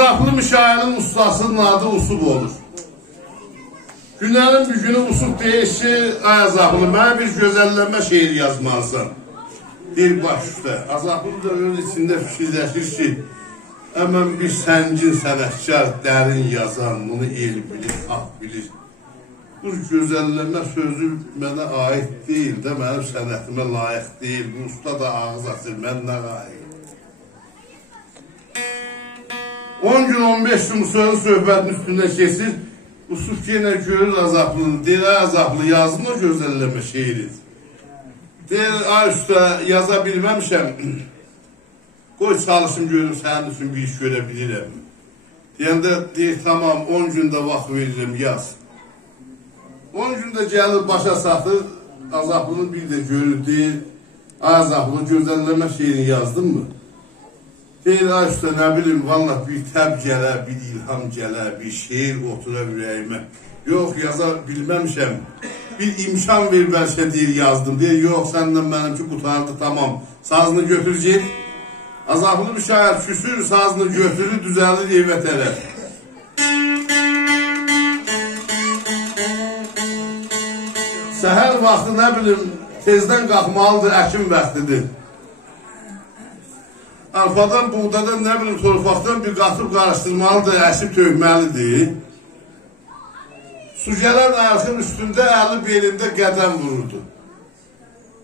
Azaplı müşayirin ustasının adı Usub olur. Günlərin bir günü Usub deyir ki, ay Azaplı, mənə bir gözəllənmə şeiri yazmalısın. Deyir, baş üstə. Azaplı da öz içində fikirləşir ki, əmən bir səngin sənətkar, dərin yazan, bunu el bilir, haq bilir. Bu gözəllənmə sözü mənə aid deyil də, mənim sənətimə layiq deyil. Bu usta da ağız açır, mənə layiq. 10 gün, 15 gün sonra söhbətin üstündə keçir. Usub yenə görür Azaplını, deyir, ay Azaplı, yazdın o gözəllənmə şeiri. Deyir, ay usta, yaza bilməmişəm. Qoy çalışım görüm, sənin üçün bir iş görə bilirəm. Deyəndə deyir, tamam, 10 gündə vaxt verirəm, yaz. 10 gündə gəlir, başa satır, Azaplını bir də görür, deyir, ay Azaplı, gözəllənmə şeirini yazdın mı? Deyir, ay usta, nə bilim, valla bir təb gələ, bir ilham gələ, bir şeir otura ürəyimə. Yox, yaza bilməmişəm. Bir imkan ver, bəlkə deyir, yazdım. Deyir, yox, səndən mənimki qutardı, tamam. Sazını götür, get. Azaplı müşayir küsür, sazını götürür, düzəlir evə tərəf. Səhər vaxtı, nə bilim, tezdən qalxmalıdır, əkim vaxtıdır. Arpadan, buğdadan, nə bilim, torpaqdan bir qatıb qarışdırmalıdır, əsib tökməlidir. Su gələn arxın üstündə, əli belində qədəm vururdu.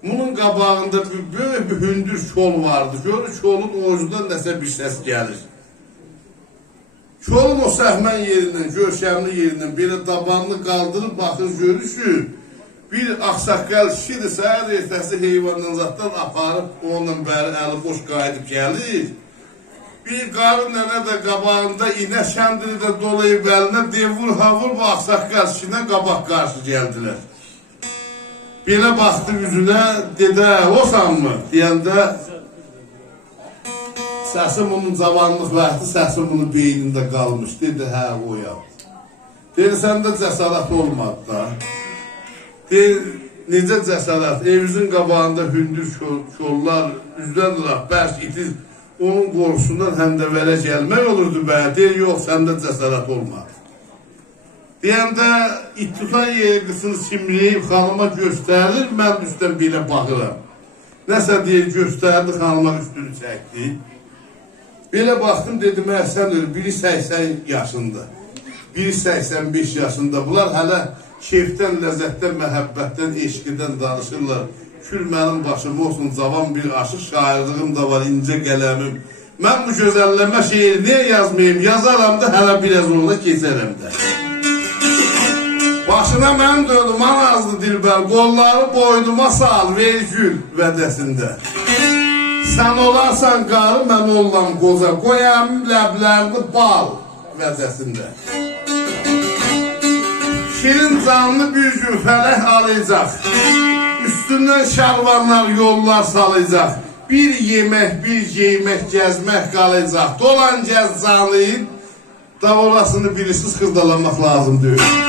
Bunun qabağında böyük bir hündür kol vardı. Görür, kolun ocudan nəsə bir səs gəlir. Kolun o səhmən yerindən, görkəmli yerindən belə dabanını qaldırıb, baxır, görür ki, bir axsaqqal kişidir, səhər ertəsi heyvandan zatdan aparıb, onunla bəri əli boş qayıdıb gəlir. Bir qarı nənə də qabağında inə kəndini də dolayıb əlinə devur havur bu axsaqqal kişinə qabaq qarşı gəldilər. Belə baxdı yüzünə, dedə, osan mı? Deyəndə, səsim onun cavanlıq vaxtı, səsim onun beynində qalmış. Dedi, hə, o ya. Dedi, səndə cəsarət olmadı da. Deyir, necə cəsarət, evimizin qabağında hündür kollar, üzdən rah, bərk itir, onun qorxusundan həndəvərə gəlmək olurdu bəyə. Deyir, yox, səndə cəsarət olmadı. Deyəndə, it tutan yeri qısını simləyib, xanıma göstərilir, mən üstdən belə baxıram. Nəsə deyir, göstərdi, xanıma üstünü çəkdi. Belə baxdım, dedim, əhsəndir, biri 80 yaşında, biri 85 yaşında. Bunlar hələ keyfdən, ləzzətdən, məhəbbətdən, eşqidən danışırlar. Kül mənim başım olsun, cavan bir aşıq şairlığım da var, incə qələmim. Mən bu gözəllənmə şeiri niyə yazmayayım? Yazaram da, hələ biraz orada keçərəm də. Başına mən döndüm, anazlı dilbər, qolları boynuma sal, ver gül vədəsində. Sən olarsan qarı, mən olam qoza, qoyam ləblərini bal vədəsində. Şirin canlı bir gün fələk alayacaq, üstündən şalvarlar, yollar salayacaq. Bir yemək, bir yemək, gəzmək qalacaq. Dolan gəz canlıyın, da orasını birisiz xırdalanmaq lazım deyil.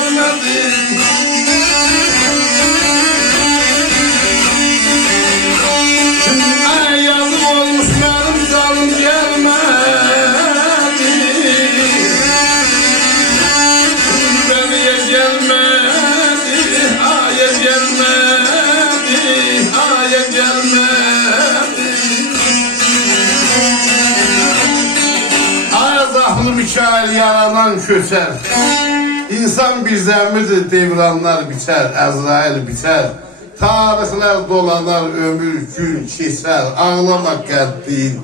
gelmedi. Ay yazık olmuş benim canım gelmedi. Beniye gelmedi, aya gelmedi, aya gelmedi. Ay zahlı Mikail yaradan köçer. İnsan bir zəmidir, devranlar biçər, Əzrail biçər. Tarixlər dolanar, ömür gün keçər. Ağlama qəddiyin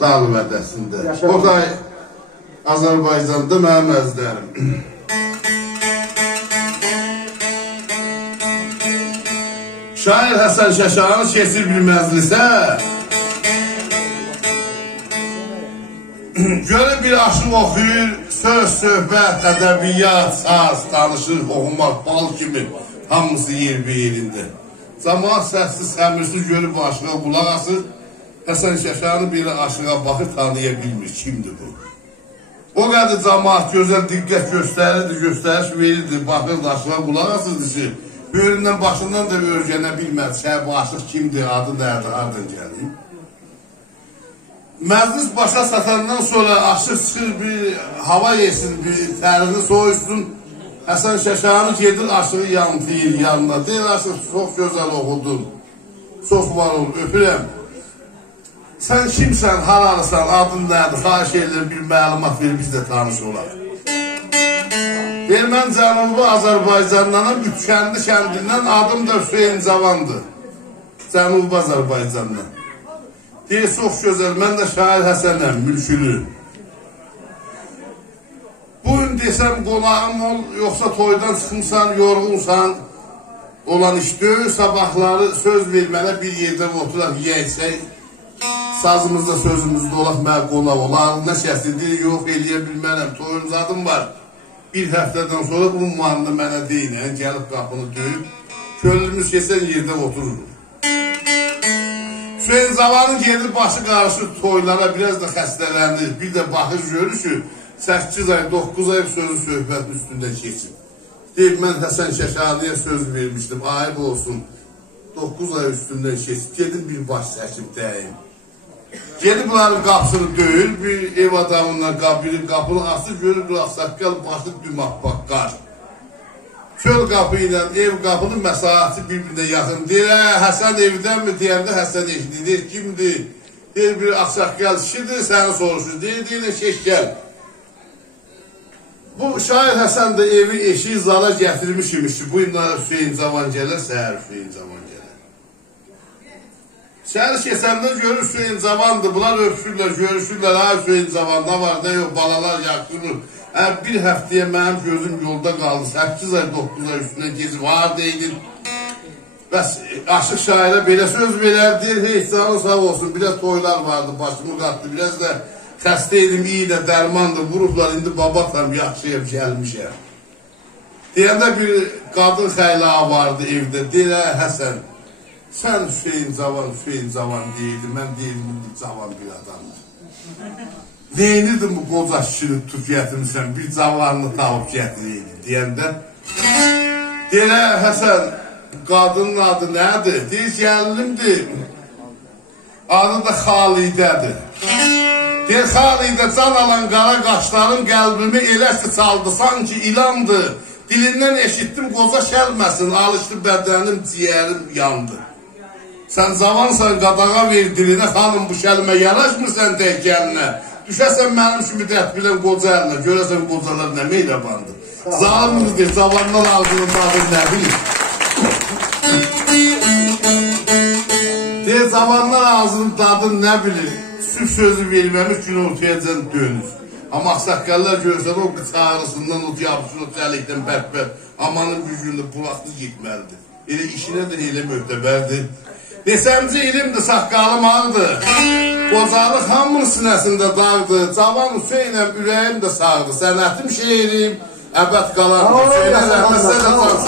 dal vədəsində. O da Azərbaycanda mənim əzlərim. Şair Həsən Şəşanı keçir bir məclisə. Görür bir aşıq oxuyur, söz, söhbət, ədəbiyyat, saz, danışır, oxumaq, bal kimi hamısı yer bir yerində. Cəmaat səssiz, səmirsiz görür bu aşığa qulaq asır. Həsən Şəşanı belə aşığa baxır, tanıya bilmir, kimdir bu? O qədər cəmaat gözəl diqqət göstərirdi, göstəriş verirdi, baxırdı aşığa qulaq asırdı ki, böyründən başından da örgənə bilmədi, bu aşıq kimdir, adı nədir, hardan gəlir? Məclis başa satandan sonra aşıq çıxır, bir hava yesin, bir tərini soyusun. Həsən Şəşanı gedir, aşığı yantıyır yanına. Deyir, aşıq çox gözəl oxudun, çox var ol, öpürəm. Sən kimsən, hararısan, adın nədir, xahiş edilir, bir məlumat verir, biz də tanış olaq. Deyir, mən Cənubi Azərbaycandanam, Üçkəndi kəndindən, adım da Hüseyin Cavandır. Cənubi Azərbaycandan. Deyir, çox gözəl, mən də Şair Həsənəm, mülkülü. Bugün desəm qonağım ol, yoxsa toydan çıxımsan, yorğunsan, olan iş döyür, sabahları söz vermənə bir yerdə oturaq, yiyəksək, sazımızda, sözümüzdə olaq, mən qonaq olar, nə şəsidir, yox, eləyə bilmənəm, toyun zadım var. Bir həftədən sonra bunun manında mənə deyinən, gəlib qapını döyüb, könlümüz keçən yerdə otururuq. Hüseyin Cavanın gedir, başı qarışır toylara, biraz da xəstələnir, bir də baxır, görür ki, 8 ay, 9 ay sözü söhbət üstündə keçib. Deyib, mən Həsən Şəşaniyə söz vermişdim, ayıb olsun, 9 ay üstündən keçib, gedin bir baş çəkib dəyim. Gedib bunların qapısını döyür, bir ev adamından qapını asır, görür, saqqal başı dümaq baqqar. Çöl qapı ilə ev qapının məsafəti bir-birinə yaxın. Deyir, Həsən evdənmi deyəndə Həsən eşidir. Deyir, kimdir? Deyir, bir axsaqqal kişidir, səni soruşur. Deyir, keş gəl. Bu Şair Həsən də evi eşiyi zala gətirmiş imiş ki, bu inlara Hüseyin Cavan gələr, səhər Hüseyin Cavan gələr. Səhər keçəndən görür Hüseyin Cavandır, bunlar öpüşürlər, görüşürlər, ha Hüseyin Cavan, nə var, nə yox, balalar yaxşılır. Bir həftəyə mənim gözüm yolda qaldı, 8 ay, 9 ay üstündən gezib, var deyilir. Bəs aşıq şairə belə söz verərdi, heç canı sağ olsun, biraz toylar vardı, başımı qatdı, biraz da xəstə edim, iyi də dərmandır, vurublar, indi babatam, yaxşıyam, gəlmişəm. Deyəndə bir qadın xəyla vardı evdə, deyir, Həsən, sən Hüseyin Cavan deyildi, mən deyildim, indi cavan bir adamdır. Neyinirdim bu qoca kişini tut gətirmişsən, bir cavanını tavıb gətiriydi deyəndə. Deyir, Həsən, qadının adı nədir? Deyir, gəlinimdir. Adı da Xalidədir. Deyir, Xalidə can alan qara qaşların qəlbimi elə ki çaldı, sanki ilandır. Dilindən eşitdim, qoca şəlməsin, alışdı bədənim, ciyərim yandı. Sən cavansan, qadağa ver dilinə, xanım bu şəlmə yanaşmırsan tək gəlinə. Düşəsən mənim kimi dərd bilən qoca əlinə, görəsən qocalar nə meyləbandır. Zalimdir, cavanlar ağzının dadı nə bilir. Deyir, cavanlar ağzının dadı nə bilir. Süb sözü verməmiş gün ortayacaq dönür. Amma axsaqqallar görsən o çağrısından, o yapışır, o təlikdən bərk-bərk. Amanın gücündə bulaqlı getməlidir. Elə işinə də elə möhtəbərdir. Neçəmci ilimdir, saqqalım ağdır. Qocalıq hamının sinəsində dağdır. Cavan Hüseynəm, ürəyim də sağdır. Sənətim şeirim, əbəd qalan Hüseynə rəhmətsə də can